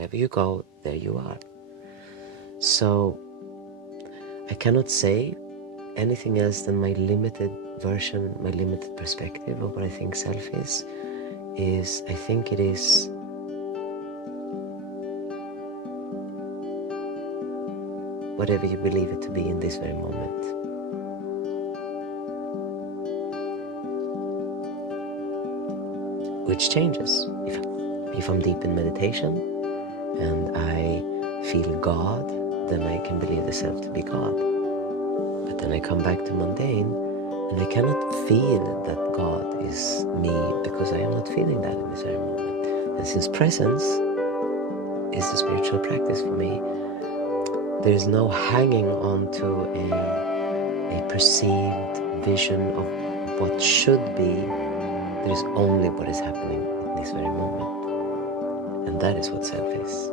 wherever you go, there you are. So I cannot say anything else than my limited version, my limited perspective of what I think self is I think it is whatever you believe it to be in this very moment. Which changes. If I'm deep in meditation and I feel God, then I can believe the self to be God. But then I come back to mundane and I cannot feel that God is me because I am not feeling that in this very moment. And since presence is the spiritual practice for me, there is no hanging on to a perceived vision of what should be. There is only what is happening in this very moment. And that is what self is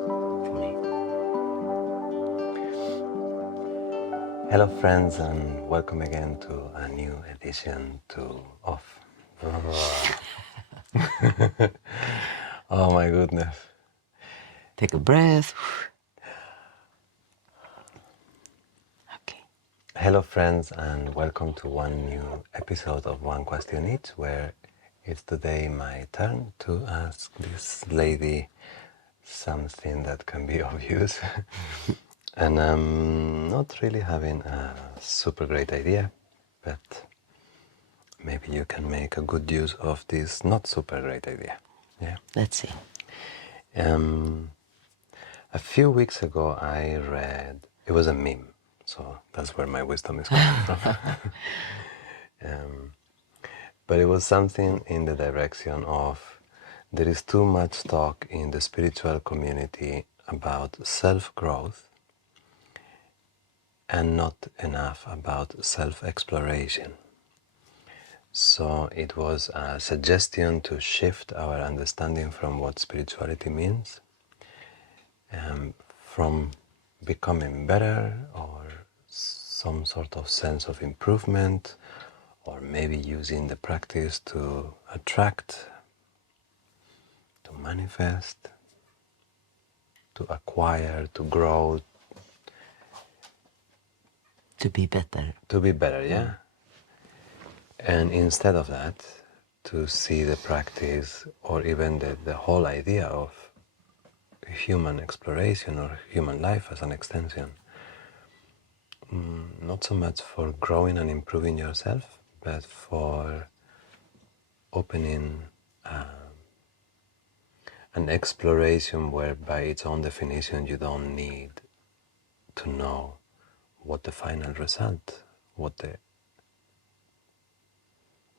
for me. Hello friends, and welcome again to a new edition of Oh my goodness. Take a breath. Okay. Hello friends, and welcome to one new episode of One Question Each, where it's today my turn to ask this lady something that can be of use. And I'm not really having a super great idea, but maybe you can make a good use of this not super great idea. Yeah. Let's see. A few weeks ago I read, it was a meme, so that's where my wisdom is coming from. But it was something in the direction of there is too much talk in the spiritual community about self-growth and not enough about self-exploration. So it was a suggestion to shift our understanding from what spirituality means, from becoming better or some sort of sense of improvement, or maybe using the practice to attract, to manifest, to acquire, to grow. To be better. To be better, yeah. And instead of that, to see the practice or even the whole idea of human exploration or human life as an extension, not so much for growing and improving yourself, but for opening an exploration where by its own definition you don't need to know what the final result, what the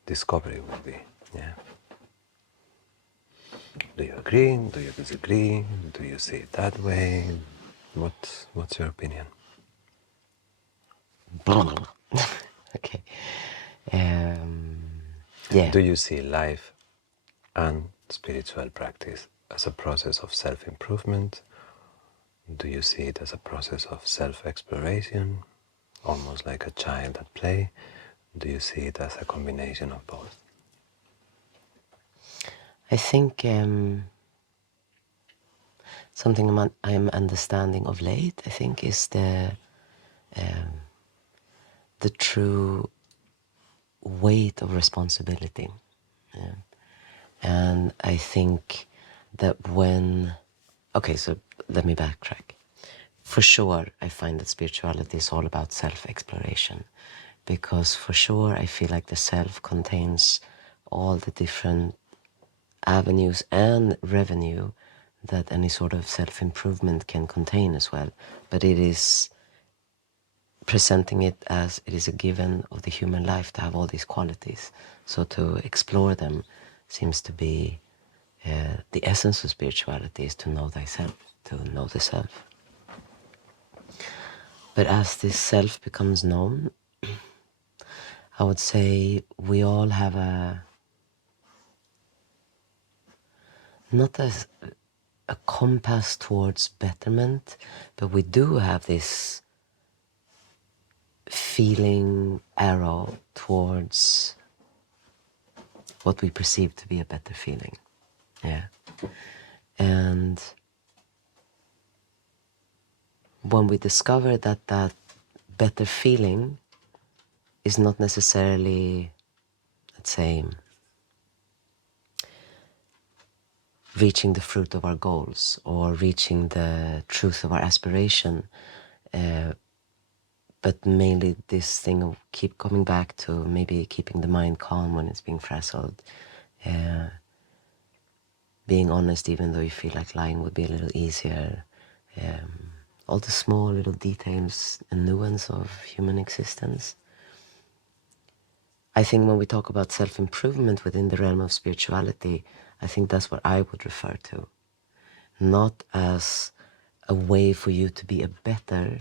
discovery will be. Yeah. Do you agree? Do you disagree? Do you see it that way? What's your opinion? Okay. Yeah. Do you see life and spiritual practice as a process of self-improvement? Do you see it as a process of self-exploration, almost like a child at play? Do you see it as a combination of both? I think something I'm understanding of late, I think, is the true weight of responsibility. And I think that okay, so let me backtrack. For sure, I find that spirituality is all about self-exploration, because for sure I feel like the self contains all the different avenues and revenue that any sort of self-improvement can contain as well. But it is presenting it as it is a given of the human life to have all these qualities. So to explore them seems to be the essence of spirituality, is to know thyself, to know the self. But as this self becomes known, I would say we all have not a compass towards betterment, but we do have this feeling arrow towards what we perceive to be a better feeling. Yeah. And when we discover that that better feeling is not necessarily, let's say, reaching the fruit of our goals or reaching the truth of our aspiration, but mainly this thing of keep coming back to maybe keeping the mind calm when it's being frazzled, being honest even though you feel like lying would be a little easier, all the small little details and nuance of human existence. I think when we talk about self-improvement within the realm of spirituality, I think that's what I would refer to. Not as a way for you to be a better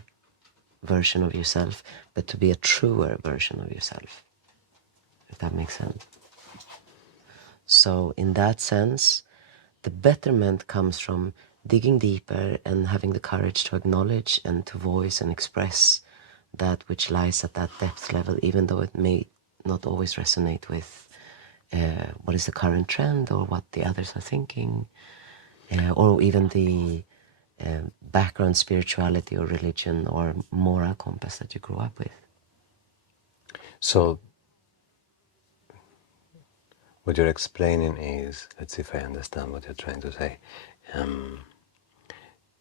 version of yourself, but to be a truer version of yourself, if that makes sense. So in that sense, the betterment comes from digging deeper and having the courage to acknowledge and to voice and express that which lies at that depth level, even though it may not always resonate with what is the current trend or what the others are thinking, or even the background spirituality or religion or moral compass that you grew up with. So what you're explaining is, let's see if I understand what you're trying to say.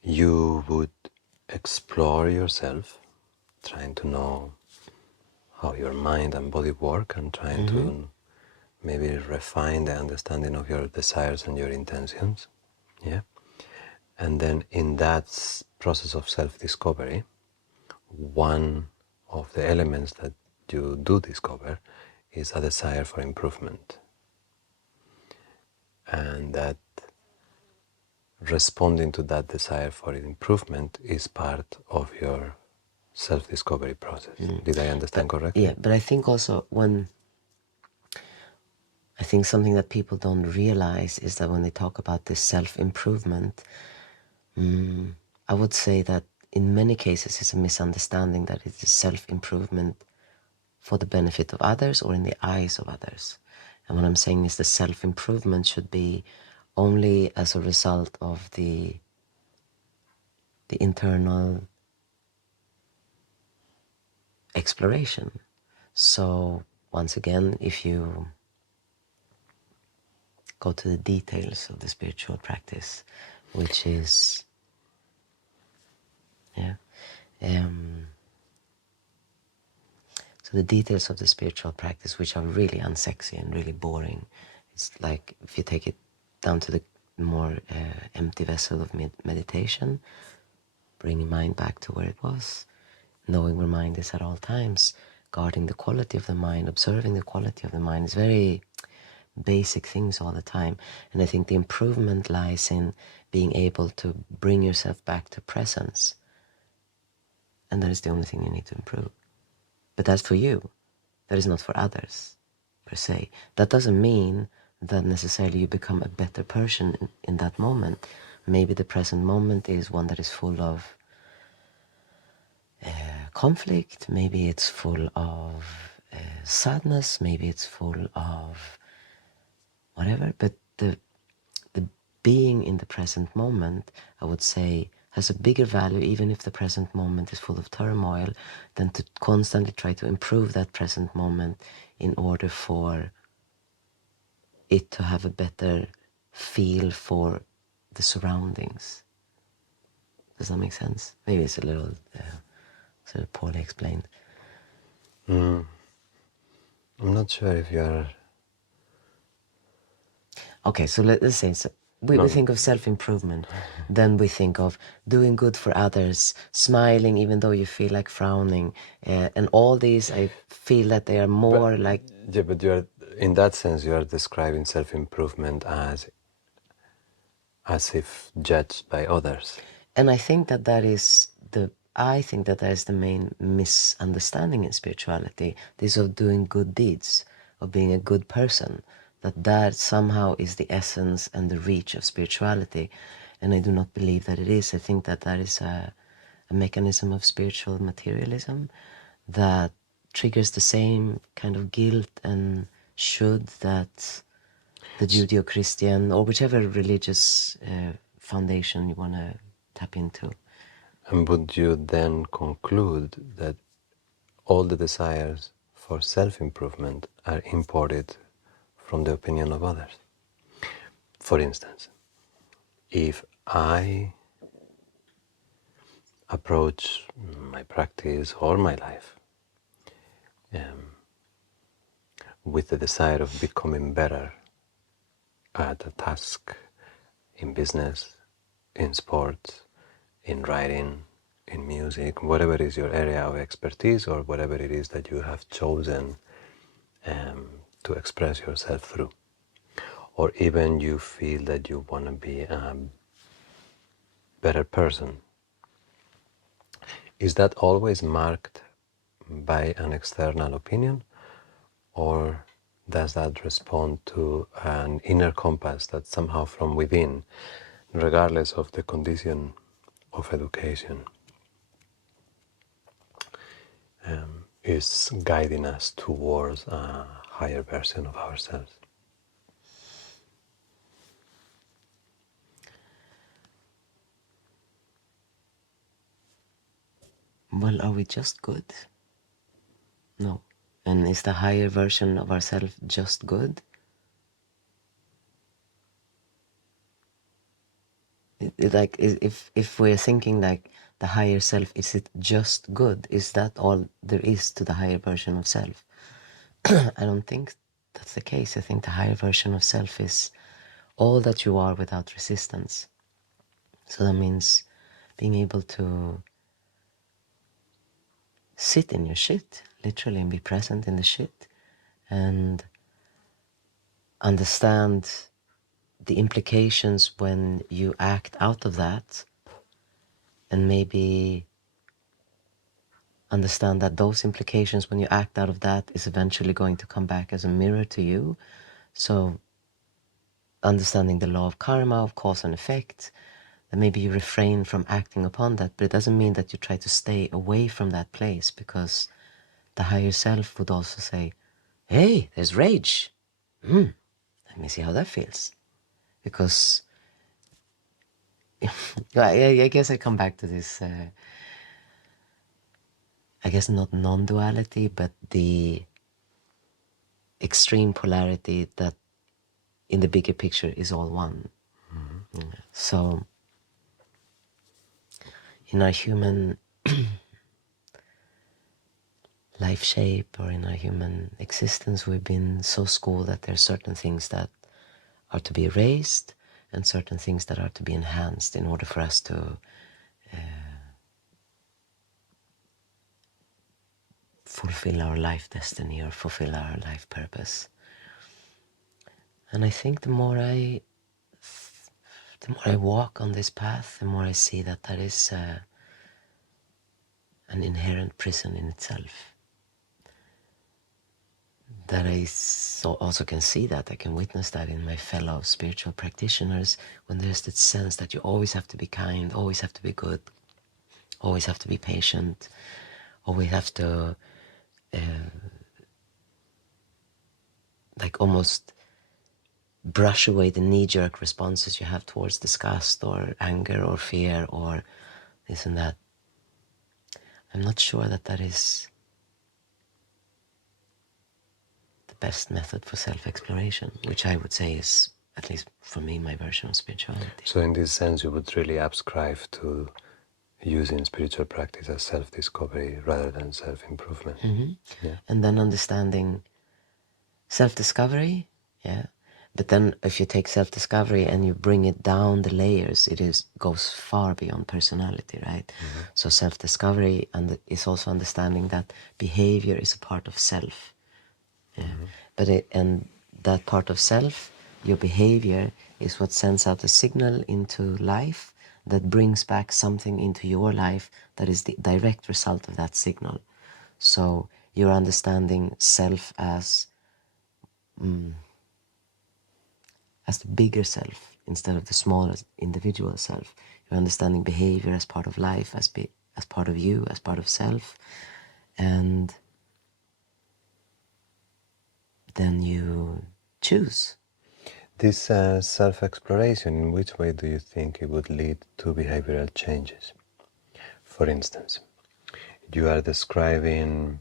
You would explore yourself, trying to know how your mind and body work, and trying to maybe refine the understanding of your desires and your intentions. Yeah. And then in that process of self-discovery, one of the elements that you do discover is a desire for improvement. And that responding to that desire for improvement is part of your self-discovery process. Did I understand correctly? Yeah, but I think also I think something that people don't realize is that when they talk about this self-improvement, I would say that in many cases it's a misunderstanding that it is self-improvement for the benefit of others or in the eyes of others. And what I'm saying is the self-improvement should be only as a result of the internal exploration. So once again, if you go to the details of the spiritual practice, which is, so the details of the spiritual practice, which are really unsexy and really boring, it's like if you take it down to the more empty vessel of meditation, bringing mind back to where it was, knowing where mind is at all times, guarding the quality of the mind, observing the quality of the mind, is very basic things all the time. And I think the improvement lies in being able to bring yourself back to presence. And that is the only thing you need to improve. But that's for you. That is not for others, per se. That doesn't mean that necessarily you become a better person in that moment. Maybe the present moment is one that is full of conflict. Maybe it's full of sadness. Maybe it's full of whatever. But the being in the present moment, I would say, has a bigger value, even if the present moment is full of turmoil, than to constantly try to improve that present moment in order for it to have a better feel for the surroundings. Does that make sense? Maybe it's a little sort of poorly explained. I'm not sure if you're... Okay, so let's say we think of self-improvement, then we think of doing good for others, smiling even though you feel like frowning, and all these, I feel that they are more like... Yeah, but you're, in that sense, you are describing self-improvement as if judged by others. And I think that that is the main misunderstanding in spirituality, this of doing good deeds, of being a good person, that somehow is the essence and the reach of spirituality. And I do not believe that it is. I think that that is a mechanism of spiritual materialism that triggers the same kind of guilt and should that the Judeo-Christian or whichever religious foundation you want to tap into. And would you then conclude that all the desires for self-improvement are imported from the opinion of others? For instance, if I approach my practice or my life with the desire of becoming better at a task in business, in sports, in writing, in music, whatever is your area of expertise or whatever it is that you have chosen to express yourself through. Or even you feel that you want to be a better person. Is that always marked by an external opinion, or does that respond to an inner compass that somehow from within, regardless of the condition of education, is guiding us towards a higher version of ourselves? Well, are we just good? No. And is the higher version of ourselves just good? If we're thinking like the higher self, is it just good? Is that all there is to the higher version of self? I don't think that's the case. I think the higher version of self is all that you are without resistance. So that means being able to sit in your shit, literally, and be present in the shit, and understand the implications when you act out of that, and maybe understand that those implications when you act out of that is eventually going to come back as a mirror to you. So understanding the law of karma, of cause and effect, that maybe you refrain from acting upon that, but it doesn't mean that you try to stay away from that place, because the higher self would also say, hey, there's rage. Let me see how that feels. Because I guess I come back to this, I guess not non-duality, but the extreme polarity that in the bigger picture is all one. So in our human life shape or in our human existence, we've been so schooled that there are certain things that are to be erased and certain things that are to be enhanced in order for us to fulfill our life destiny or fulfill our life purpose. And I think the more I walk on this path, the more I see that that is an inherent prison in itself. That I also can see that, I can witness that in my fellow spiritual practitioners, when there's that sense that you always have to be kind, always have to be good, always have to be patient, always have to like almost brush away the knee-jerk responses you have towards disgust or anger or fear or this and that. I'm not sure that that is the best method for self-exploration, which I would say is, at least for me, my version of spirituality. So in this sense, you would really ascribe to using spiritual practice as self-discovery rather than self-improvement. Yeah. And then understanding self-discovery, yeah. But then if you take self-discovery and you bring it down the layers, it goes far beyond personality, right? So self-discovery is also understanding that behavior is a part of self. Yeah. And that part of self, your behavior, is what sends out a signal into life that brings back something into your life that is the direct result of that signal. So you're understanding self as the bigger self instead of the smaller individual self. You're understanding behavior as part of life, as part of you, as part of self, and then you choose. This self-exploration, in which way do you think it would lead to behavioral changes? For instance, you are describing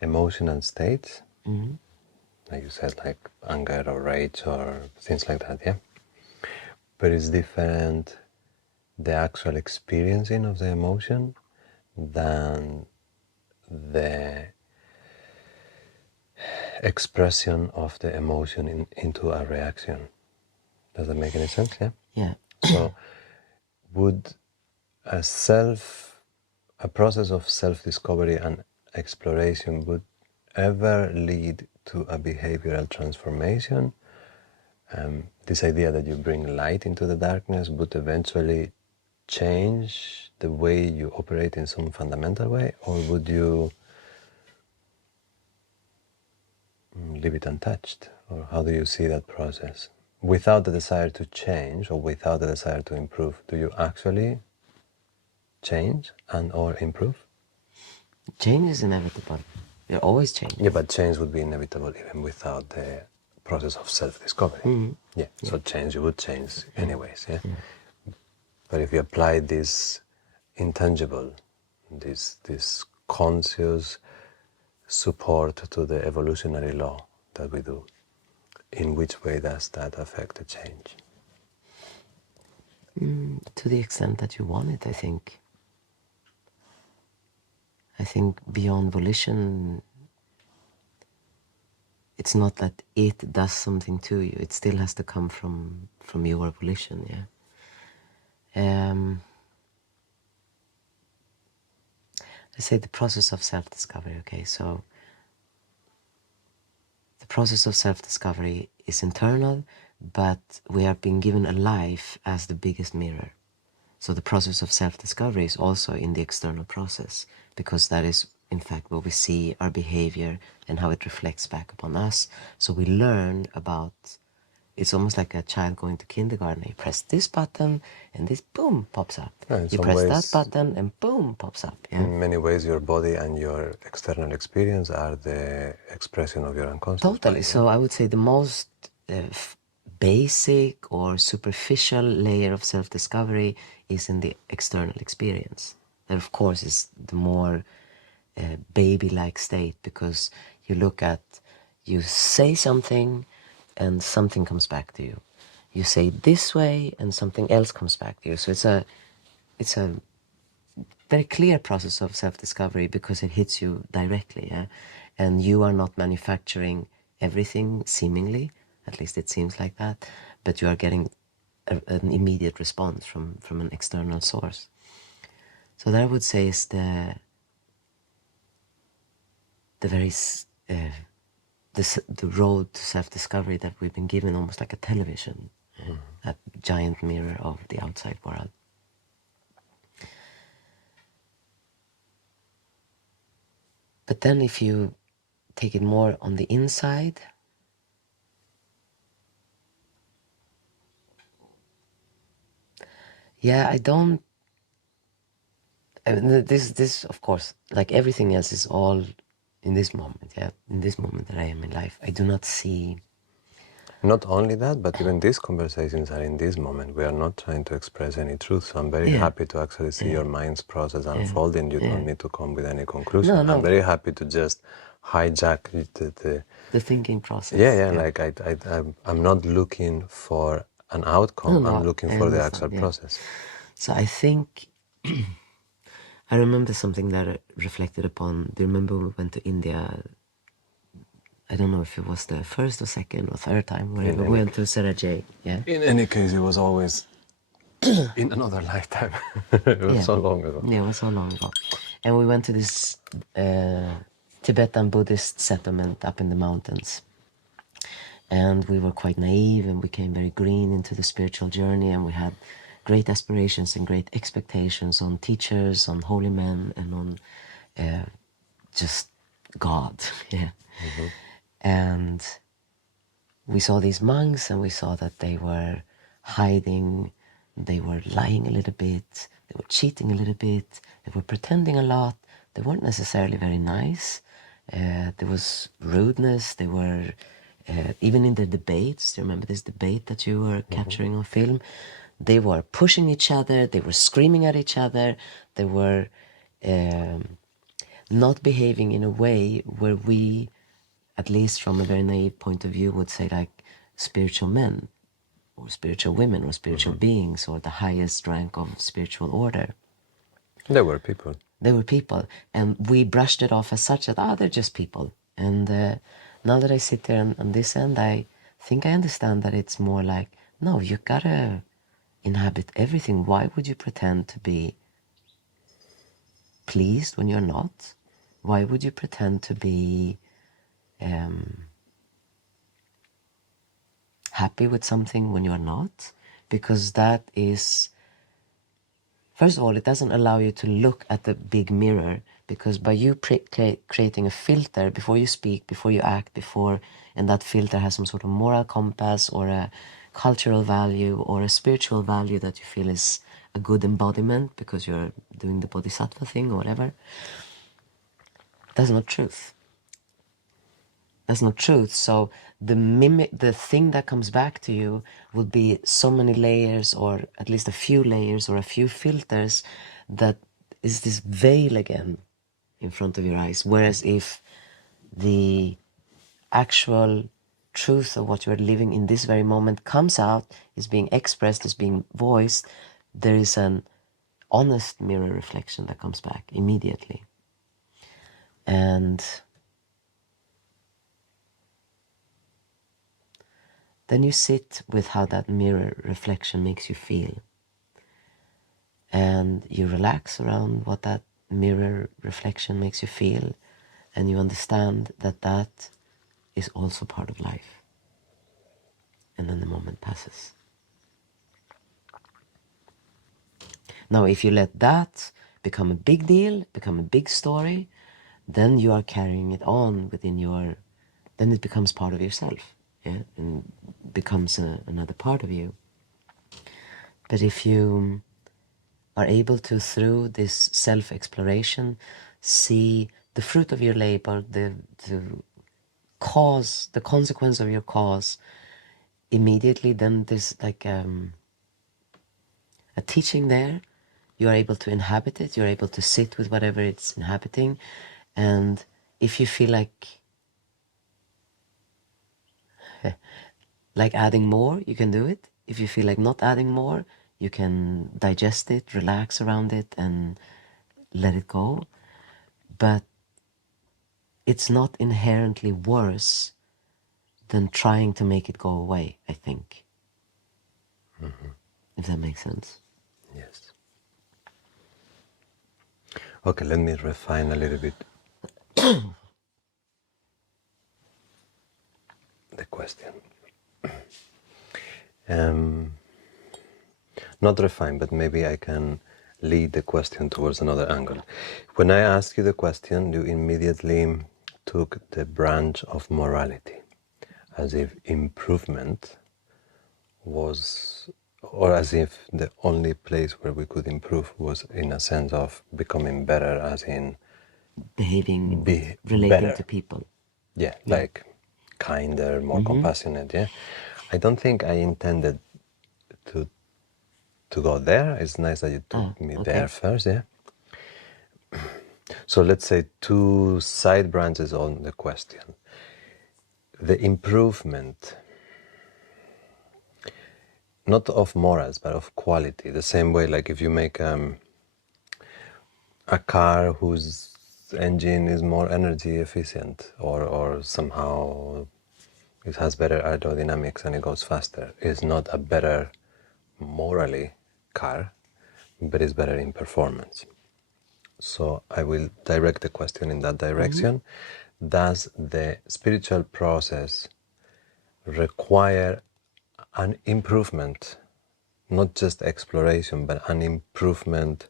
emotional states, like you said, like anger or rage or things like that, yeah? But it's different the actual experiencing of the emotion than the expression of the emotion into a reaction. Does that make any sense? Yeah. Yeah. So, would a process of self-discovery and exploration would ever lead to a behavioral transformation? This idea that you bring light into the darkness would eventually change the way you operate in some fundamental way, or would you leave it untouched? Or how do you see that process? Without the desire to change or without the desire to improve, do you actually change and or improve? Change is inevitable. You're always changing. Yeah, but change would be inevitable even without the process of self-discovery. Yeah, so change, you would change anyways, yeah? But if you apply this intangible, this conscious support to the evolutionary law that we do, in which way does that affect the change? To the extent that you want it, I think. I think beyond volition, it's not that it does something to you. It still has to come from your volition, yeah. I say the process of self-discovery, okay, so the process of self-discovery is internal, but we are being given a life as the biggest mirror. So the process of self-discovery is also in the external process, because that is in fact what we see, our behavior and how it reflects back upon us. So we learn about, it's almost like a child going to kindergarten. You press this button and this boom pops up. Yeah, You press that button and boom pops up. Yeah? In many ways, your body and your external experience are the expression of your unconscious Totally. mind, So I would say the most basic or superficial layer of self-discovery is in the external experience. That, of course, is the more baby-like state, because you look at, you say something and something comes back to you. You say this way and something else comes back to you. So it's a very clear process of self-discovery because it hits you directly, yeah? And you are not manufacturing everything, seemingly, at least it seems like that, but you are getting an immediate response from an external source. So that I would say is the very the road to self-discovery that we've been given, almost like a television, that giant mirror of the outside world. But then if you take it more on the inside, yeah, I don't, I mean, this of course, like everything else, is all in this moment, yeah, in this moment that I am in life. I do not see. Not only that, but even these conversations are in this moment. We are not trying to express any truth. So I'm very happy to actually see your mind's process unfolding. You don't need to come with any conclusion. No. I'm very happy to just hijack The thinking process. Yeah. Like I'm not looking for an outcome. No, I'm looking for the actual process. So I think I remember something that I reflected upon. Do you remember when we went to India? I don't know if it was the first or second or third time when we went to Serajay. Yeah. In any case, it was always in another lifetime. It was so long ago. Yeah, it was so long ago. And we went to this Tibetan Buddhist settlement up in the mountains. And we were quite naive and we came very green into the spiritual journey, and we had great aspirations and great expectations on teachers, on holy men, and on just God. Yeah. And we saw these monks and we saw that they were hiding, they were lying a little bit, they were cheating a little bit, they were pretending a lot, they weren't necessarily very nice, there was rudeness, they were, even in the debates, do you remember this debate that you were capturing on film? They were pushing each other, they were screaming at each other, they were not behaving in a way where we, at least from a very naive point of view, would say like spiritual men or spiritual women or spiritual beings or the highest rank of spiritual order. They were people. They were people, and we brushed it off as such that, they're just people. And now that I sit there on this end, I think I understand that it's more like, no, you gotta inhabit everything. Why would you pretend to be pleased when you're not? Why would you pretend to be happy with something when you're not? Because that is, first of all, it doesn't allow you to look at the big mirror, because by you creating a filter before you speak, before you act, and that filter has some sort of moral compass or a cultural value or a spiritual value that you feel is a good embodiment because you're doing the bodhisattva thing or whatever, that's not truth. That's not truth. So the thing that comes back to you will be so many layers, or at least a few layers or a few filters, that is this veil again in front of your eyes. Whereas if the actual truth of what you're living in this very moment comes out, is being expressed, is being voiced, there is an honest mirror reflection that comes back immediately. And then you sit with how that mirror reflection makes you feel. And you relax around what that mirror reflection makes you feel. And you understand that that is also part of life. And then the moment passes. Now, if you let that become a big deal, become a big story, then you are carrying it on within your, then it becomes part of yourself, yeah, and becomes another part of you. But if you are able to, through this self-exploration, see the fruit of your labor, the cause, the consequence of your cause, immediately, then there's like a teaching there. You are able to inhabit it, you're able to sit with whatever it's inhabiting, and if you feel like adding more, you can do it. If you feel like not adding more, you can digest it, relax around it, and let it go. But it's not inherently worse than trying to make it go away, I think. If that makes sense. Yes. Okay, let me refine a little bit the question. Not refine, but maybe I can lead the question towards another angle. When I asked you the question, you immediately took the branch of morality, as if improvement was, or as if the only place where we could improve was in a sense of becoming better, as in Behaving, relating better to people. Yeah, like kinder, more compassionate. Yeah, I don't think I intended to go there. It's nice that you took me there first. Yeah. So let's say two side branches on the question. The improvement, not of morals, but of quality. The same way, like if you make a car whose engine is more energy efficient, or somehow it has better aerodynamics and it goes faster, it's not a better morally car, but it's better in performance. So I will direct the question in that direction. Does the spiritual process require an improvement, not just exploration, but an improvement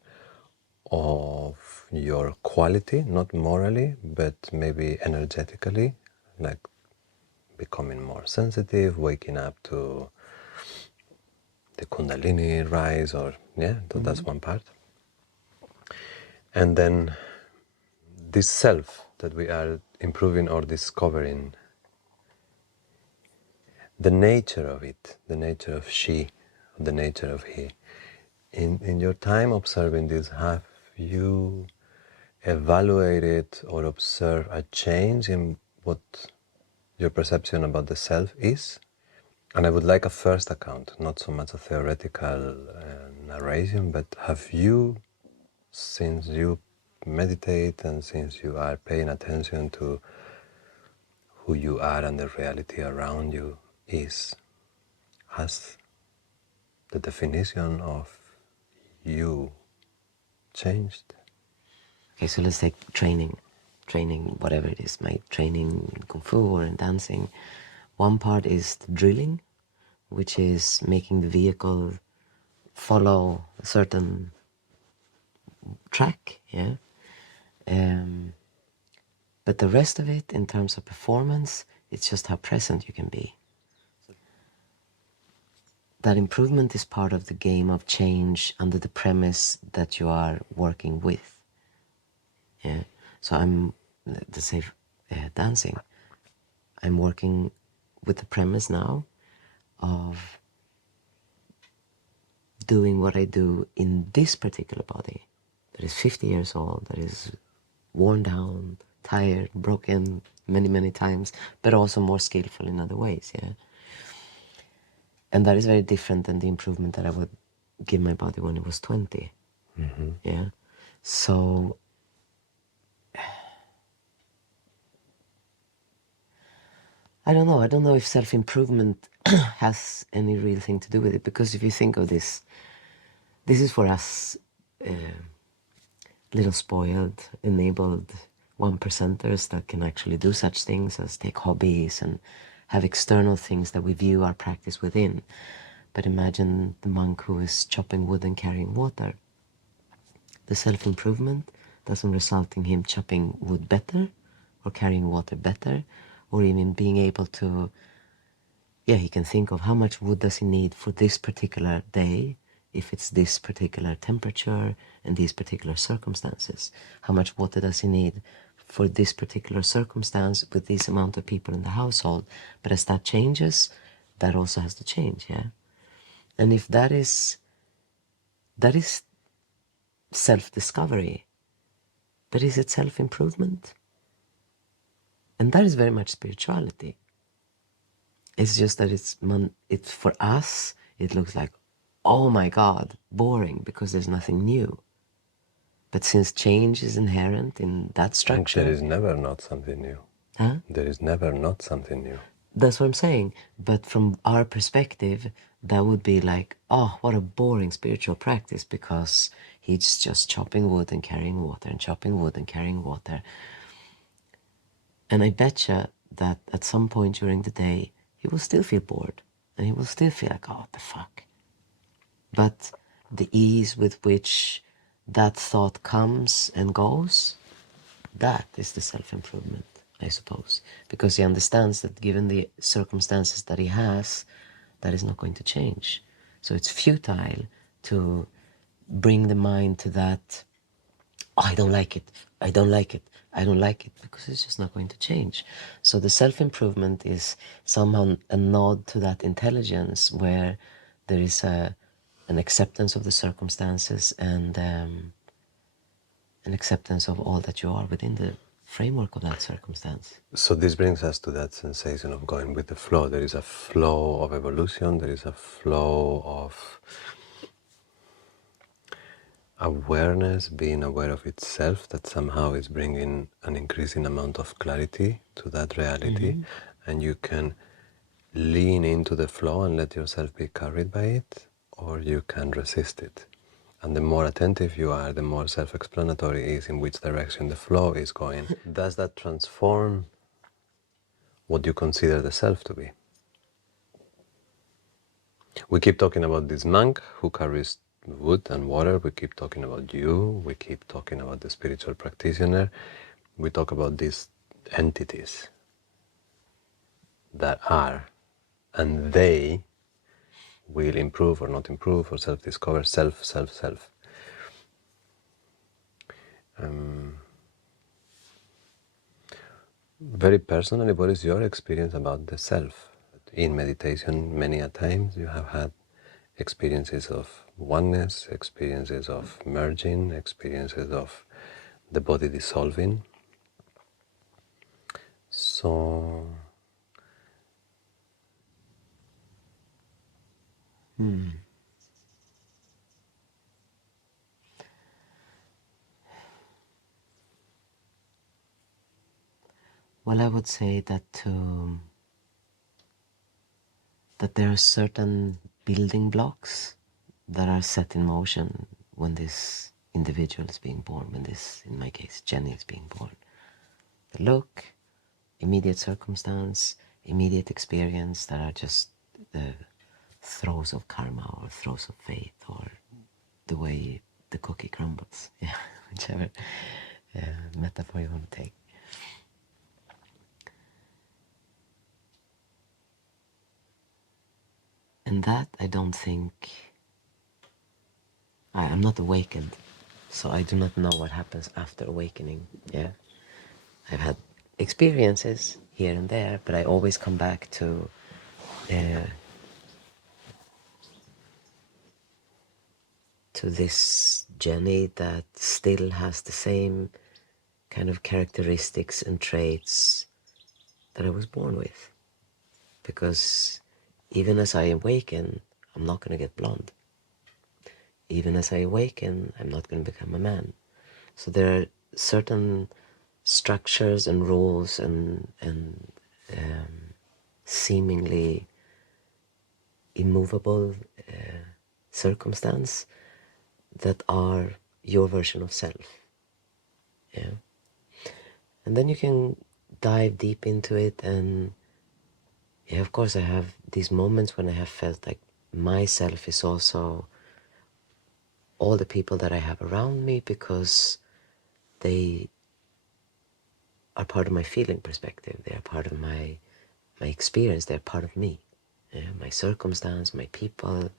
of your quality, not morally, but maybe energetically, like becoming more sensitive, waking up to the Kundalini rise, or yeah, that's one part. And then this self that we are improving or discovering, the nature of it, the nature of she, the nature of he. In your time observing this, have you evaluated or observed a change in what your perception about the self is? And I would like a first account, not so much a theoretical narration, but have you, since you meditate and since you are paying attention to who you are and the reality around you is, has the definition of you changed? Okay, so let's take training, whatever it is, my training in Kung Fu or in dancing. One part is the drilling, which is making the vehicle follow a certain track, yeah. But the rest of it, in terms of performance, it's just how present you can be. That improvement is part of the game of change under the premise that you are working with. Yeah. So I'm, let's say, dancing. I'm working with the premise now of doing what I do in this particular body that is 50 years old, that is worn down, tired, broken many, many times, but also more skillful in other ways, yeah. And that is very different than the improvement that I would give my body when it was 20, yeah. So I don't know if self-improvement has any real thing to do with it, because if you think of this is for us little spoiled, enabled 1%ers that can actually do such things as take hobbies and have external things that we view our practice within. But imagine the monk who is chopping wood and carrying water. The self-improvement doesn't result in him chopping wood better or carrying water better, or even being able to, yeah, he can think of how much wood does he need for this particular day, if it's this particular temperature and these particular circumstances. How much water does he need for this particular circumstance with this amount of people in the household? But as that changes, that also has to change, yeah? And if that is self-discovery, but is it self-improvement? And that is very much spirituality. It's just that it's for us, it looks like, oh my God, boring, because there's nothing new. But since change is inherent in that structure... There is never not something new. Huh? There is never not something new. That's what I'm saying. But from our perspective, that would be like, oh, what a boring spiritual practice, because he's just chopping wood and carrying water and chopping wood and carrying water. And I betcha that at some point during the day, he will still feel bored. And he will still feel like, oh, what the fuck? But the ease with which that thought comes and goes, that is the self-improvement, I suppose. Because he understands that given the circumstances that he has, that is not going to change. So it's futile to bring the mind to that, oh, I don't like it, I don't like it, I don't like it, because it's just not going to change. So the self-improvement is somehow a nod to that intelligence where there is an acceptance of the circumstances and an acceptance of all that you are within the framework of that circumstance. So this brings us to that sensation of going with the flow. There is a flow of evolution, there is a flow of awareness, being aware of itself, that somehow is bringing an increasing amount of clarity to that reality, and you can lean into the flow and let yourself be carried by it, or you can resist it. And the more attentive you are, the more self-explanatory is in which direction the flow is going. Does that transform what you consider the self to be? We keep talking about this monk who carries wood and water. We keep talking about you. We keep talking about the spiritual practitioner. We talk about these entities that are, and they will improve or not improve or self-discover, self. Very personally, what is your experience about the self? In meditation, many a times you have had experiences of oneness, experiences of merging, experiences of the body dissolving. So well, I would say that there are certain building blocks that are set in motion when this individual is being born, when this, in my case, Jenny is being born. The look, immediate circumstance, immediate experience that are just the throes of karma or throes of fate or the way the cookie crumbles. Yeah, whichever metaphor you want to take. And that I don't think, I'm not awakened, so I do not know what happens after awakening. Yeah, I've had experiences here and there, but I always come back to this Jenny that still has the same kind of characteristics and traits that I was born with. Because even as I awaken, I'm not going to get blonde. Even as I awaken, I'm not going to become a man. So there are certain structures and rules and seemingly immovable circumstance that are your version of self. Yeah. And then you can dive deep into it, and yeah, of course I have these moments when I have felt like myself is also all the people that I have around me, because they are part of my feeling perspective. They are part of my experience. They're part of me. Yeah, my circumstance, my people.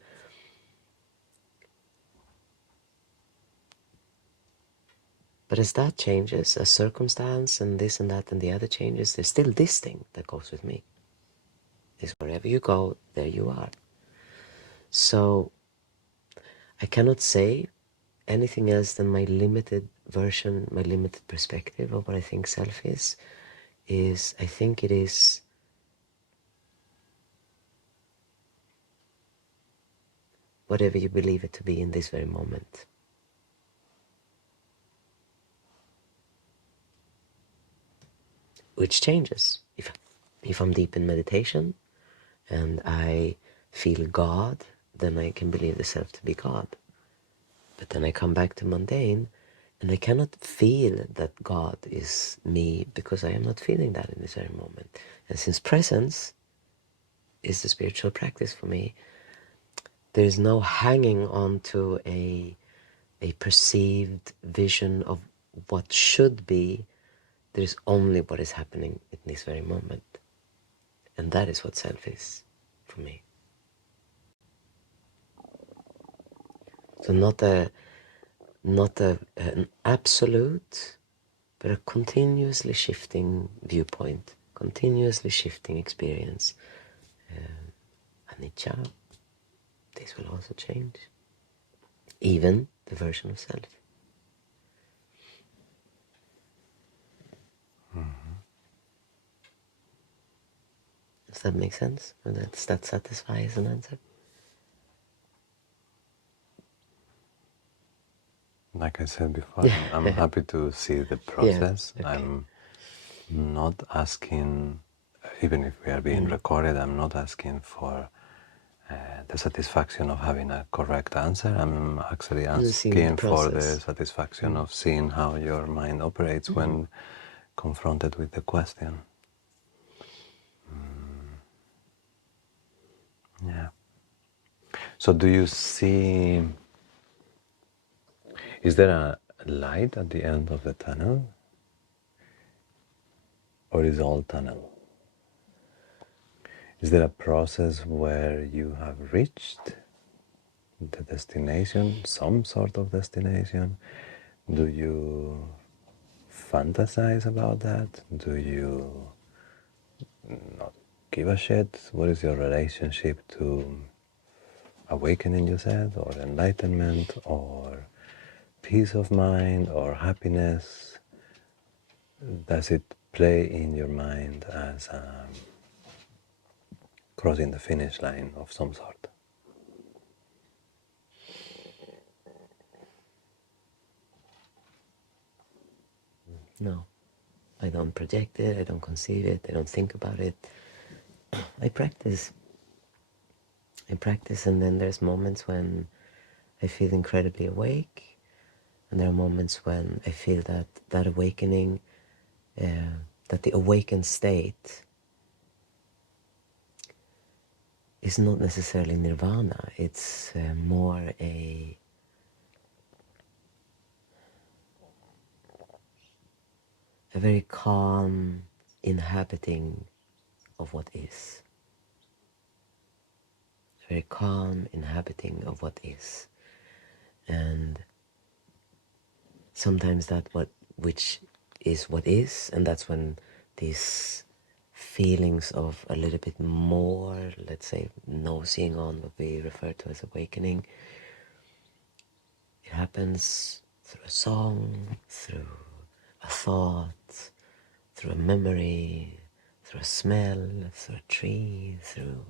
But as that changes, as circumstance and this and that and the other changes, there's still this thing that goes with me. Is wherever you go, there you are. So I cannot say anything else than my limited version, my limited perspective of what I think self is I think it is whatever you believe it to be in this very moment. Which changes. If I'm deep in meditation and I feel God, then I can believe the self to be God. But then I come back to mundane and I cannot feel that God is me because I am not feeling that in this very moment. And since presence is the spiritual practice for me, there is no hanging on to a perceived vision of what should be. There is only what is happening in this very moment. And that is what self is for me. So not an absolute, but a continuously shifting viewpoint, continuously shifting experience. Anicca, this will also change. Even the version of self. Does that make sense? Or does that satisfy as an answer? like I said before, I'm happy to see the process. Yeah, okay. I'm not asking, even if we are being recorded, I'm not asking for the satisfaction of having a correct answer. I'm actually asking for the satisfaction of seeing how your mind operates when confronted with the question. Yeah. So do you see, is there a light at the end of the tunnel? Or is all tunnel? Is there a process where you have reached the destination, some sort of destination? Do you fantasize about that? Do you not give a shit? What is your relationship to awakening, you said, or enlightenment, or peace of mind or happiness? Does it play in your mind as crossing the finish line of some sort? No, I don't project it, I don't conceive it, I don't think about it. I practice, and then there's moments when I feel incredibly awake, and there are moments when I feel that that awakening, that the awakened state is not necessarily nirvana, it's more a very calm inhabiting of what is. A very calm inhabiting of what is. And sometimes that which is what is, and that's when these feelings of a little bit more, let's say, nosing on what we refer to as awakening, it happens through a song, through a thought, through a memory, through a smell, through a tree, through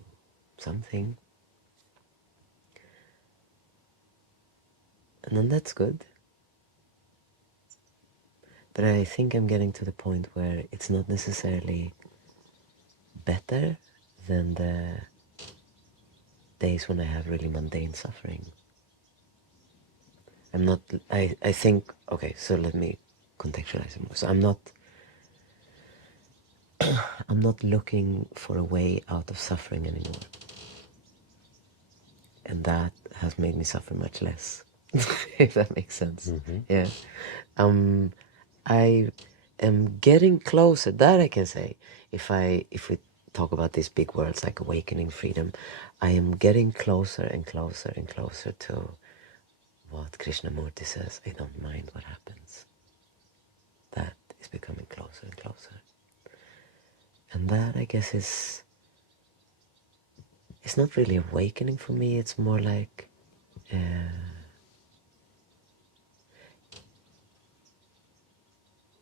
something. And then that's good. But I think I'm getting to the point where it's not necessarily better than the days when I have really mundane suffering. I think, okay, so let me contextualize it more. So I'm not looking for a way out of suffering anymore. And that has made me suffer much less, if that makes sense. Mm-hmm. Yeah. I am getting closer, that I can say. If we talk about these big words like awakening, freedom, I am getting closer and closer and closer to what Krishnamurti says, I don't mind what happens. That is becoming closer and closer. And that, I guess, it's not really awakening for me, it's more like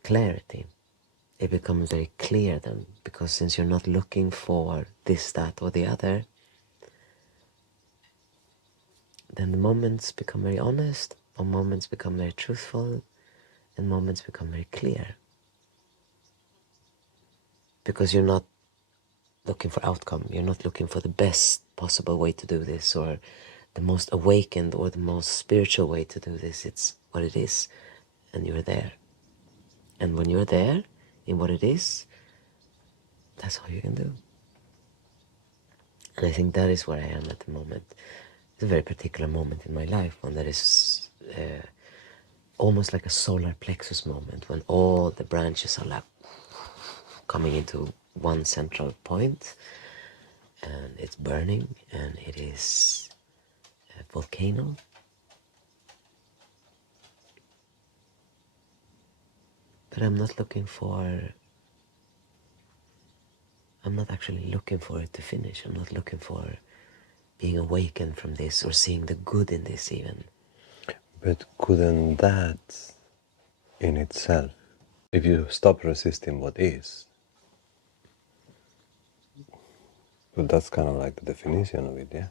clarity. It becomes very clear then, because since you're not looking for this, that, or the other, then the moments become very honest, or moments become very truthful, and moments become very clear. Because you're not looking for outcome, you're not looking for the best possible way to do this, or the most awakened or the most spiritual way to do this. It's what it is, and you're there. And when you're there, in what it is, that's all you can do. And I think that is where I am at the moment. It's a very particular moment in my life, one that is almost like a solar plexus moment, when all the branches are like coming into one central point, and it's burning, and it is a volcano. But I'm not actually looking for it to finish. I'm not looking for being awakened from this or seeing the good in this even. But couldn't that in itself, if you stop resisting what is, but that's kind of like the definition of it, yeah?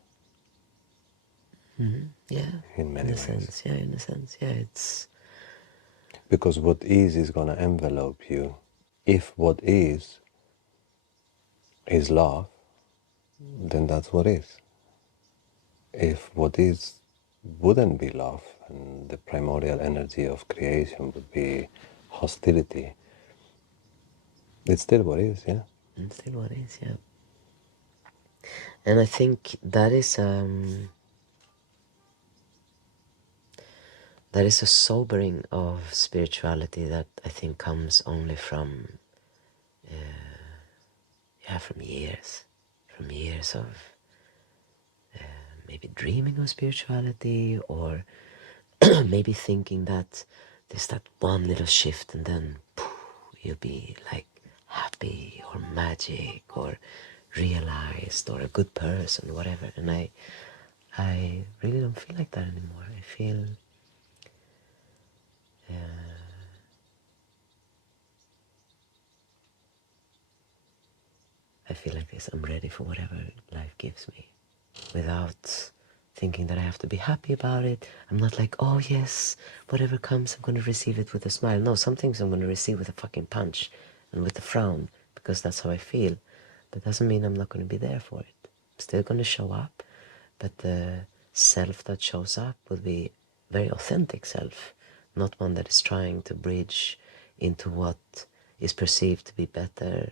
Mm-hmm. Yeah, In many ways. in a sense, yeah, it's... Because what is going to envelope you. If what is love, then that's what is. If what is wouldn't be love, and the primordial energy of creation would be hostility, it's still what is, yeah? It's still what is, yeah. And I think that is a sobering of spirituality that I think comes only from from years of maybe dreaming of spirituality, or maybe thinking that there's that one little shift and then poof, you'll be like happy or magic or realized or a good person, whatever. And I really don't feel like that anymore. I feel I feel like this. I'm ready for whatever life gives me, without thinking that I have to be happy about it. I'm not like, oh yes, whatever comes, I'm going to receive it with a smile. No, some things I'm going to receive with a fucking punch and with a frown, because that's how I feel. But doesn't mean I'm not going to be there for it. I'm still going to show up, but the self that shows up will be very authentic self, not one that is trying to bridge into what is perceived to be better,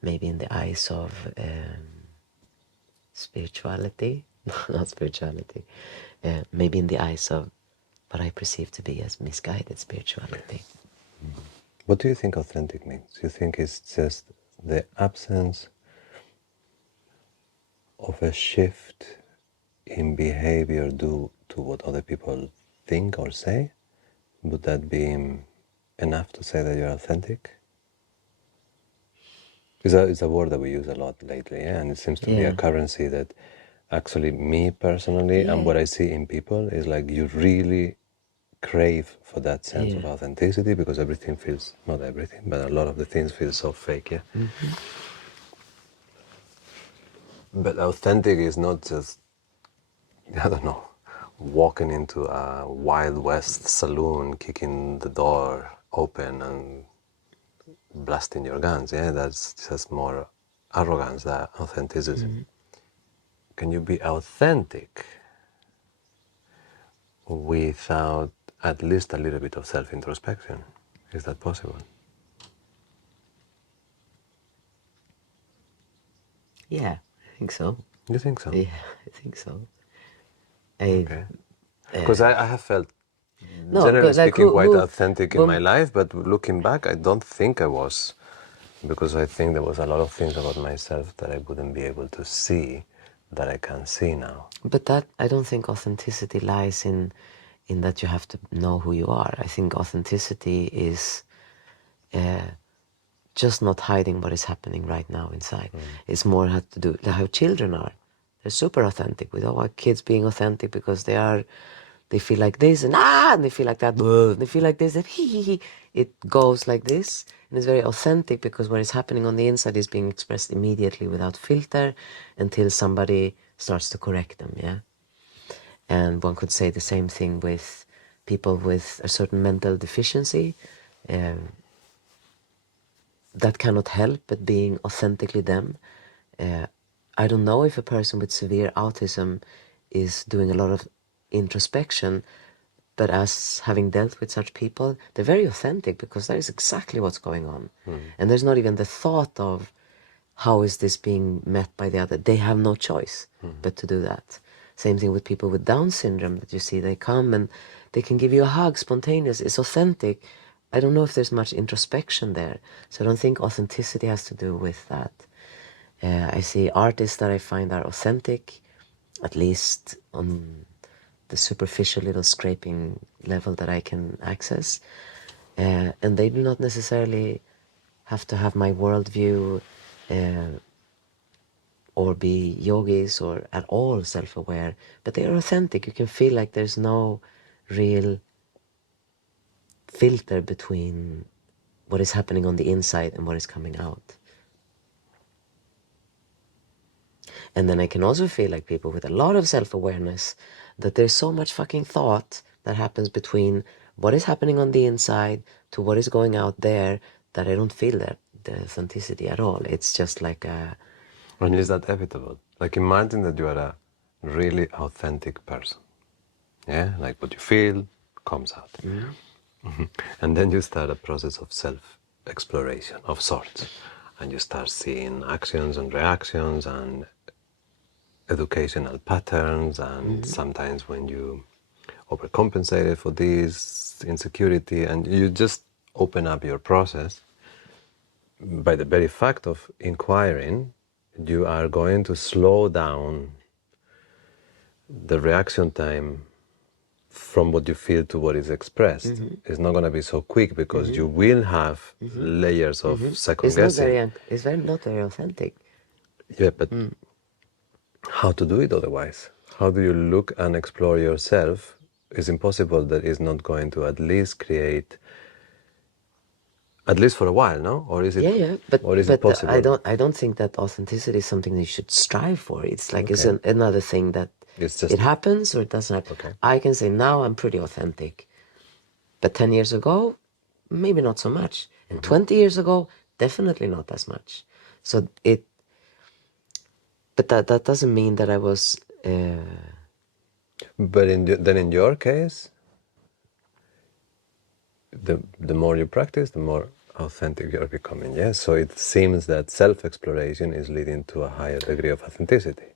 maybe in the eyes of spirituality, not spirituality, maybe in the eyes of what I perceive to be as misguided spirituality. What do you think authentic means? Do you think it's just the absence of a shift in behavior due to what other people think or say? Would that be enough to say that you're authentic? It's a word that we use a lot lately, yeah? And it seems to be a currency that actually me personally and what I see in people is like you really crave for that sense of authenticity, because everything feels, not everything, but a lot of the things feel so fake, yeah? But authentic is not just, I don't know, walking into a Wild West saloon, kicking the door open and blasting your guns, yeah? That's just more arrogance than authenticity. Can you be authentic without at least a little bit of self-introspection? Is that possible? Yeah, I think so. You think so? Yeah, I think so. Okay. Because I have felt, No, generally because like speaking, quite who authentic in my life, but looking back, I don't think I was, because I think there was a lot of things about myself that I wouldn't be able to see that I can see now. but that, I don't think authenticity lies in that you have to know who you are. I think authenticity is just not hiding what is happening right now inside. It's more had to do like how children are. They're super authentic. We don't want kids being authentic because they feel like this and they feel like that. They feel like this and he. It goes like this, and it's very authentic because what is happening on the inside is being expressed immediately without filter until somebody starts to correct them. Yeah, and one could say the same thing with people with a certain mental deficiency. That cannot help but being authentically them. I don't know if a person with severe autism is doing a lot of introspection, but as having dealt with such people, they're very authentic because that is exactly what's going on. And there's not even the thought of how is this being met by the other. They have no choice but to do that. Same thing with people with Down syndrome that you see. They come and they can give you a hug, spontaneous. It's authentic. I don't know if there's much introspection there. So I don't think authenticity has to do with that. I see artists that I find are authentic, at least on the superficial little scraping level that I can access. And they do not necessarily have to have my worldview or be yogis or at all self-aware, but they are authentic. You can feel like there's no real filter between what is happening on the inside and what is coming out. And then I can also feel like people with a lot of self-awareness, that there's so much fucking thought that happens between what is happening on the inside to what is going out there, that I don't feel that the authenticity at all. It's just like a... And is that inevitable? Like imagine that you are a really authentic person. Yeah, like what you feel comes out. And then you start a process of self-exploration of sorts. And you start seeing actions and reactions and educational patterns, and sometimes when you overcompensated for this insecurity, and you just open up your process, by the very fact of inquiring, you are going to slow down the reaction time from what you feel to what is expressed. It's not going to be so quick because you will have layers of second guessing. It's not very authentic. Yeah, but how to do it otherwise? How do you look and explore yourself? It's impossible that it's not going to at least create At least for a while, no? Or is it? Yeah, Or is it but possible? I don't think that authenticity is something that you should strive for. It's like it's Okay. another thing that It's just it happens or it doesn't happen. okay. I can say now I'm pretty authentic, but 10 years ago, maybe not so much, and 20 years ago, definitely not as much. So but that doesn't mean that I was. But then in your case, the more you practice, the more authentic you're becoming. Yes. So it seems that self-exploration is leading to a higher degree of authenticity.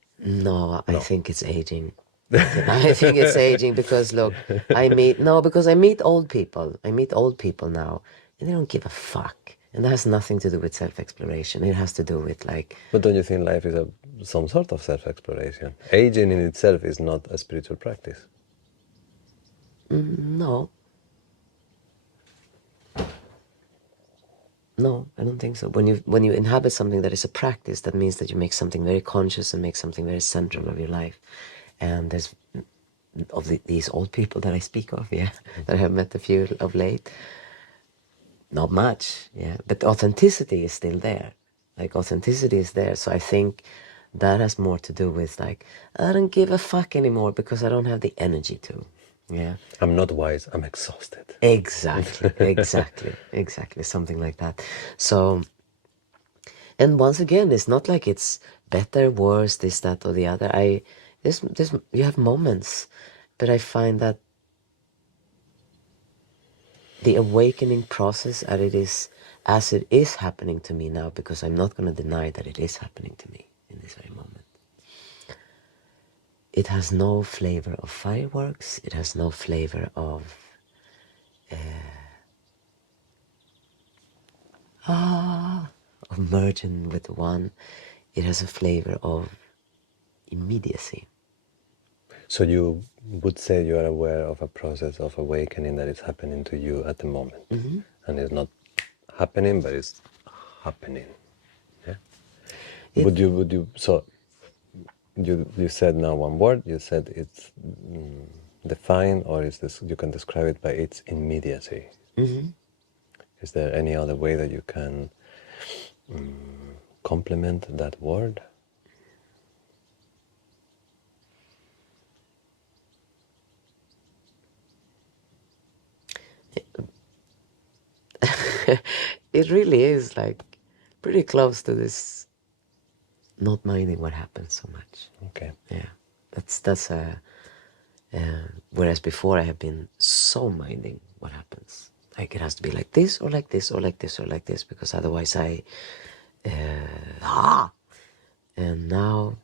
No, I No. think it's aging. I think it's aging because look, because I meet old people. I meet old people now, and they don't give a fuck. And that has nothing to do with self-exploration. It has to do with like, But don't you think life is some sort of self-exploration? Aging in itself is not a spiritual practice. no, no, I don't think so. When you inhabit something that is a practice, that means that you make something very conscious and make something very central of your life. And there's these old people that I speak of, yeah, that I have met a few of late. Not much, yeah, but authenticity is still there. Like authenticity is there, so I think that has more to do with like I don't give a fuck anymore because I don't have the energy to. Yeah, I'm not wise, I'm exhausted. exactly, something like that. So, and once again, it's not like it's better, worse, this, that, or the other. This you have moments, but I find that the awakening process as it is happening to me now, because I'm not going to deny that it is happening to me in this very moment. It has no flavor of fireworks. It has no flavor of merging with the one. It has a flavor of immediacy. So you would say you are aware of a process of awakening that is happening to you at the moment. And it's not happening, but it's happening. Yeah? Would you, so you said now one word, you said it's defined, or is this, you can describe it by its immediacy. Is there any other way that you can complement that word? It really is like pretty close to this not minding what happens so much. Okay. Yeah, that's a whereas before I have been so minding what happens. Like it has to be like this or like this or like this or like this, because otherwise and now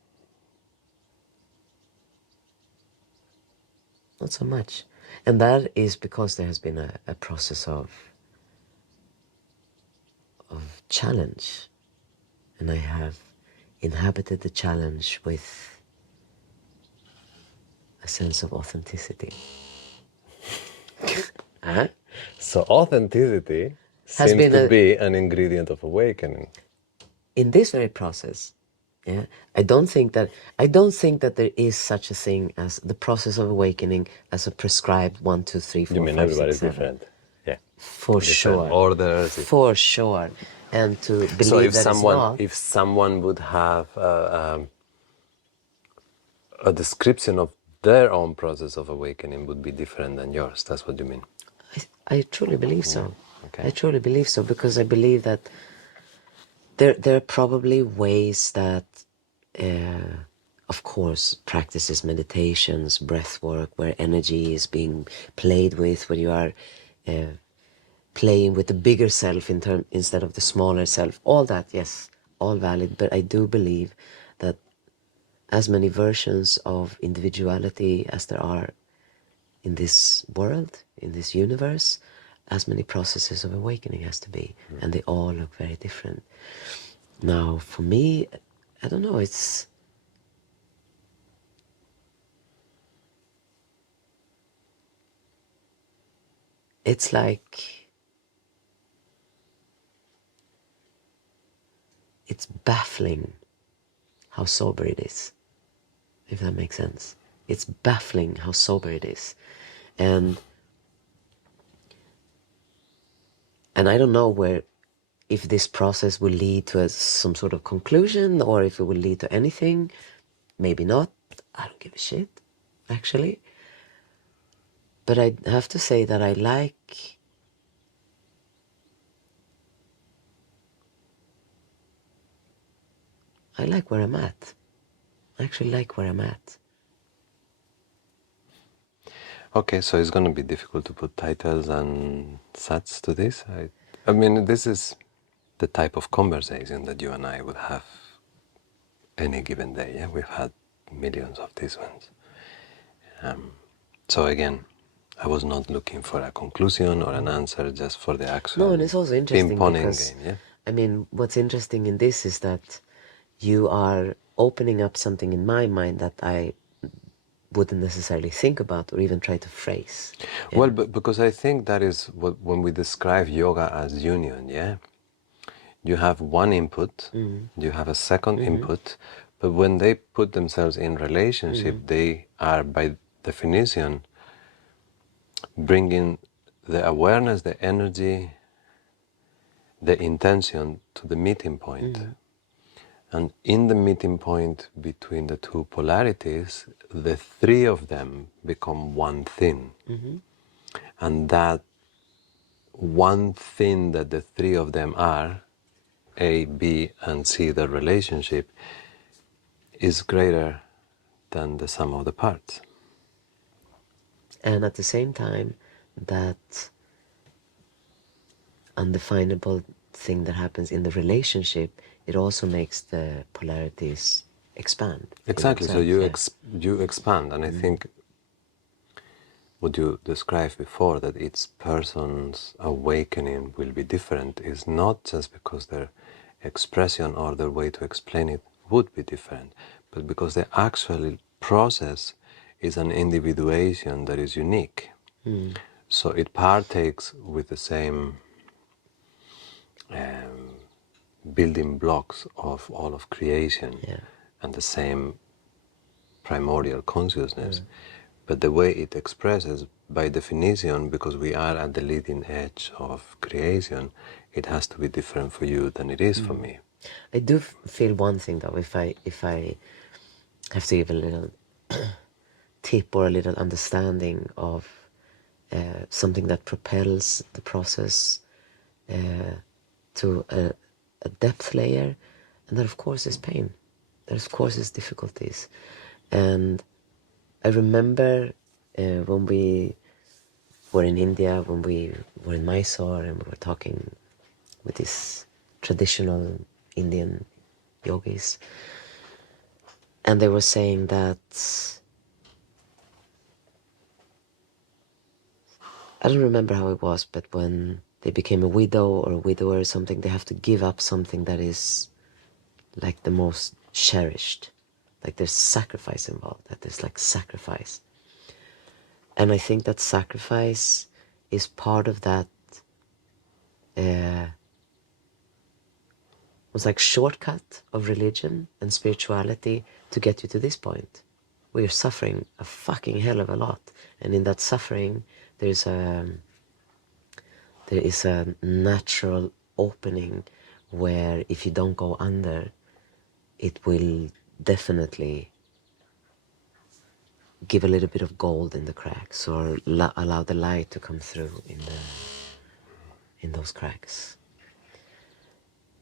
not so much. And that is because there has been a process of challenge, and I have inhabited the challenge with a sense of authenticity. So authenticity seems to be an ingredient of awakening. In this very process, yeah, I don't think that there is such a thing as the process of awakening as a prescribed 1, 2, 3, 4, You mean 5, 6, everybody's 7. different? Yeah. For Different sure. orders. For sure. And to believe So if that if someone would have a description of their own process of awakening would be different than yours. That's what you mean. I truly believe so. Okay. I truly believe so, because I believe that there are probably ways that, of course, practices, meditations, breath work, where energy is being played with, where you are playing with the bigger self instead of the smaller self. All that, yes, all valid. But I do believe that as many versions of individuality as there are in this world, in this universe, as many processes of awakening has to be, and they all look very different. Now, for me, I don't know, it's like it's baffling how sober it is, if that makes sense. It's baffling how sober it is. And And I don't know if this process will lead to some sort of conclusion or if it will lead to anything. Maybe not. I don't give a shit, actually. But I have to say that I like where I'm at. I actually like where I'm at. Okay, so it's going to be difficult to put titles and sets to this. I mean, this is the type of conversation that you and I would have any given day. Yeah, we've had millions of these ones. So again, I was not looking for a conclusion or an answer, just for the actual No, and it's also interesting ping-ponging because, game. Yeah. I mean, what's interesting in this is that you are opening up something in my mind that I wouldn't necessarily think about or even try to phrase. Yeah. Well, but because I think that is what, when we describe yoga as union, yeah, you have one input, you have a second input, but when they put themselves in relationship, they are by definition bringing the awareness, the energy, the intention to the meeting point. And in the meeting point between the two polarities, the three of them become one thing. And that one thing that the three of them are, A, B, and C, the relationship, is greater than the sum of the parts. And at the same time, that undefinable thing that happens in the relationship, it also makes the polarities expand. Exactly, so you expand, and I think what you described before, that each person's awakening will be different, is not just because their expression or their way to explain it would be different, but because the actual process is an individuation that is unique. So it partakes with the same building blocks of all of creation and the same primordial consciousness. But the way it expresses, by definition, because we are at the leading edge of creation, it has to be different for you than it is for me. I do feel one thing though, if I have to give a little tip or a little understanding of something that propels the process to a depth layer, and that of course is pain, that of course is difficulties. And I remember when we were in India, when we were in Mysore and we were talking with these traditional Indian yogis, and they were saying that, I don't remember how it was, but when they became a widow or a widower or something, they have to give up something that is like the most cherished. Like there's sacrifice involved, that there's like sacrifice. And I think that sacrifice is part of that was like shortcut of religion and spirituality to get you to this point. We're suffering a fucking hell of a lot. And in that suffering, there is a natural opening where if you don't go under, it will definitely give a little bit of gold in the cracks, or allow the light to come through in those cracks.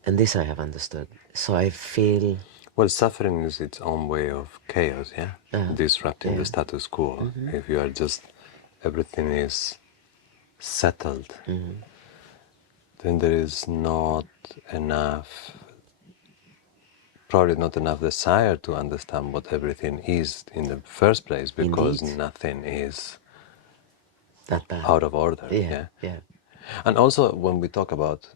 And this I have understood. So I feel... Well, suffering is its own way of chaos, yeah? Disrupting the status quo. If you are just, everything is settled, then there is not enough, probably not enough desire to understand what everything is in the first place, because nothing is that bad. Out of order. Yeah. And also when we talk about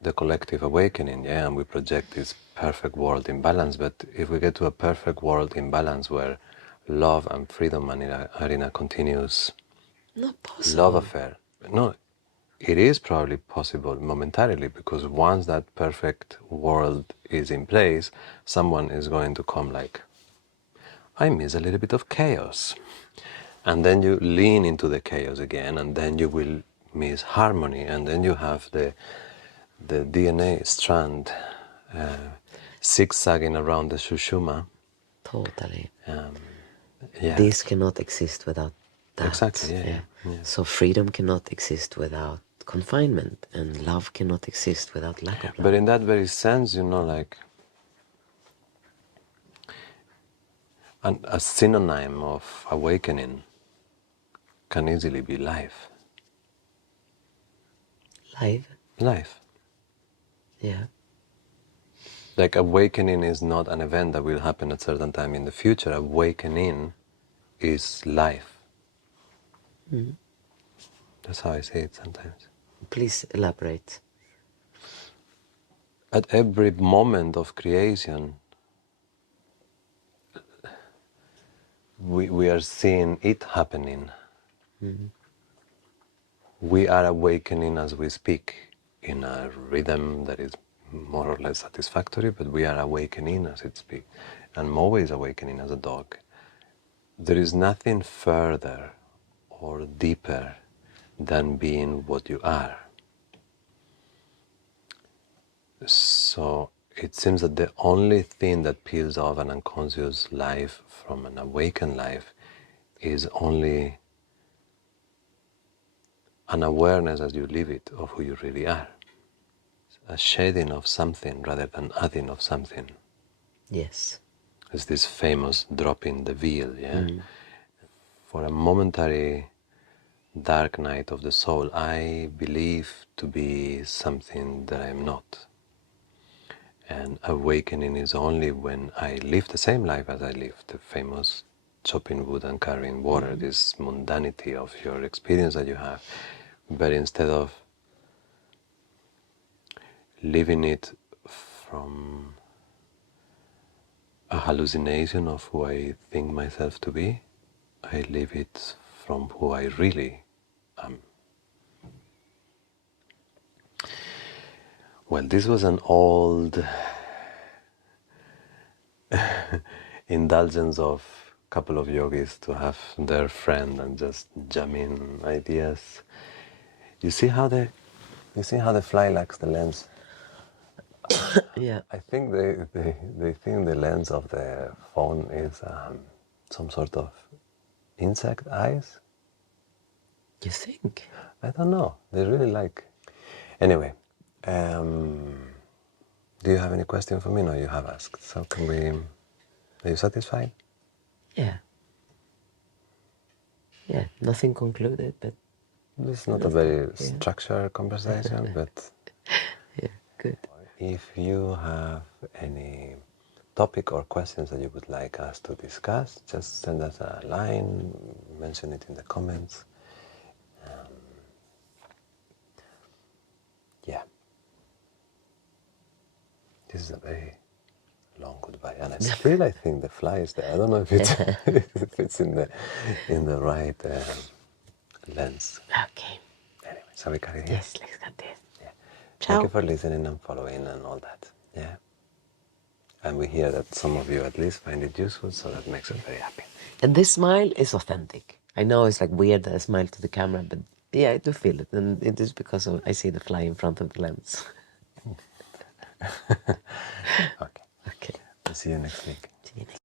the collective awakening, and we project this perfect world in balance, but if we get to a perfect world in balance where love and freedom are in a continuous Not possible. love affair, no, it is probably possible momentarily, because once that perfect world is in place, someone is going to come like, I miss a little bit of chaos. And then you lean into the chaos again, and then you will me is harmony, and then you have the DNA strand zigzagging around the Sushuma. Totally. Yeah. This cannot exist without that. Exactly, yeah. So freedom cannot exist without confinement, and love cannot exist without lack of love. But in that very sense, like a synonym of awakening can easily be life. Life. Yeah. Like awakening is not an event that will happen at a certain time in the future. Awakening is life. That's how I say it sometimes. Please elaborate. At every moment of creation, we are seeing it happening. We are awakening as we speak in a rhythm that is more or less satisfactory, but we are awakening as it speaks. And I'm always awakening as a dog. There is nothing further or deeper than being what you are. So it seems that the only thing that peels off an unconscious life from an awakened life is only an awareness as you live it of who you really are. A shading of something rather than adding of something. Yes. It's this famous dropping the veil, yeah? For a momentary dark night of the soul, I believe to be something that I am not. And awakening is only when I live the same life as I live, the famous chopping wood and carrying water, this mundanity of your experience that you have. But instead of living it from a hallucination of who I think myself to be, I live it from who I really am. Well, this was an old indulgence of a couple of yogis to have their friend and just jam in ideas. You see how the fly lacks the lens? Yeah. I think they think the lens of the phone is some sort of insect eyes. You think? I don't know. They really like. Anyway, do you have any question for me? No, you have asked. So can we? Are you satisfied? Yeah. Yeah. Nothing concluded, but This is not a very structured conversation, but yeah, good. if you have any topic or questions that you would like us to discuss, just send us a line, mention it in the comments. Yeah. This is a very long goodbye, and I still I think the fly is there. I don't know if it's if it's in the right lens. Okay. Anyway, shall we carry here? Yes, let's cut this. Yeah. Ciao. Thank you for listening and following and all that. Yeah. And we hear that some of you at least find it useful, so that makes us very happy. And this smile is authentic. I know it's like weird that I smile to the camera, but yeah, I do feel it, and it is because I see the fly in front of the lens. Okay. Okay. I'll see you next week. See you next